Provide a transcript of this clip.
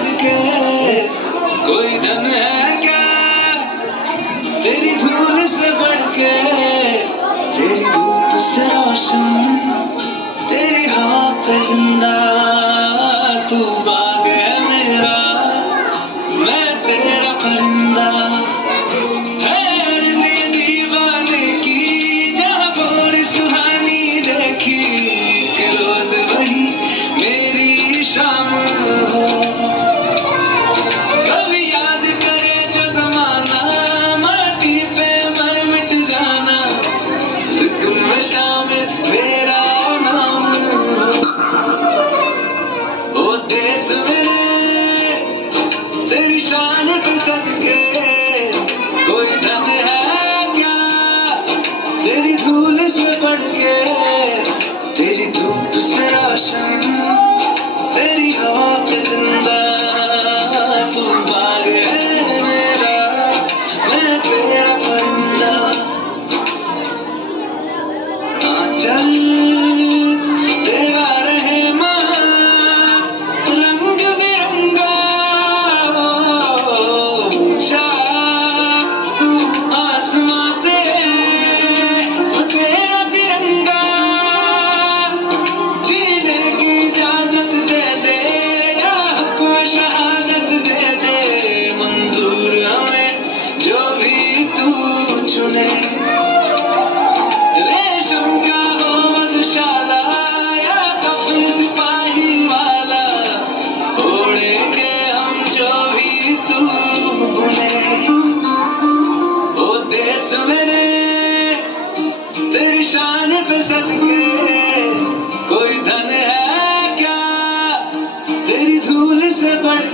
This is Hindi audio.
सदके कोई धन है क्या तेरी धूल से बढ़ के, तेरी धूप से रोशन तेरी हवा पे जिंदा, तू बाग है मेरा मैं तेरा परिंदा। है अर्ज़ी दीवाने की जहाँ थोड़ी सुहानी देखी, कि रोज वही मेरी शाम हो। कभी याद करे जो ज़माना माटी पे मर मिट जाना, जिक्र में शामिल मेरा नाम हो। ओ देश मेरे तेरी शान पे सदके कोई धन है क्या तेरी धूल से बढ़ के, तेरी धूप से रोशन तेरी हवा पे जिंदा, तू बाग है मेरा मैं तेरा परिंदा। चल तेरा रहे माँ रंग बिरंगा, ऊंचा आसमां से तेरा तिरंगा, जीने की इजाजत दे दे या को शहादत दे दे, मंजूर हमें जो भी तू चुने। रेशम का हो मधुशाला या कफन सिपाही वाला, ओढ़ेंगे हम जो भी तू बुने। ओ देश मेरे तेरी शान पे सदके कोई धन है क्या तेरी धूल से बढ़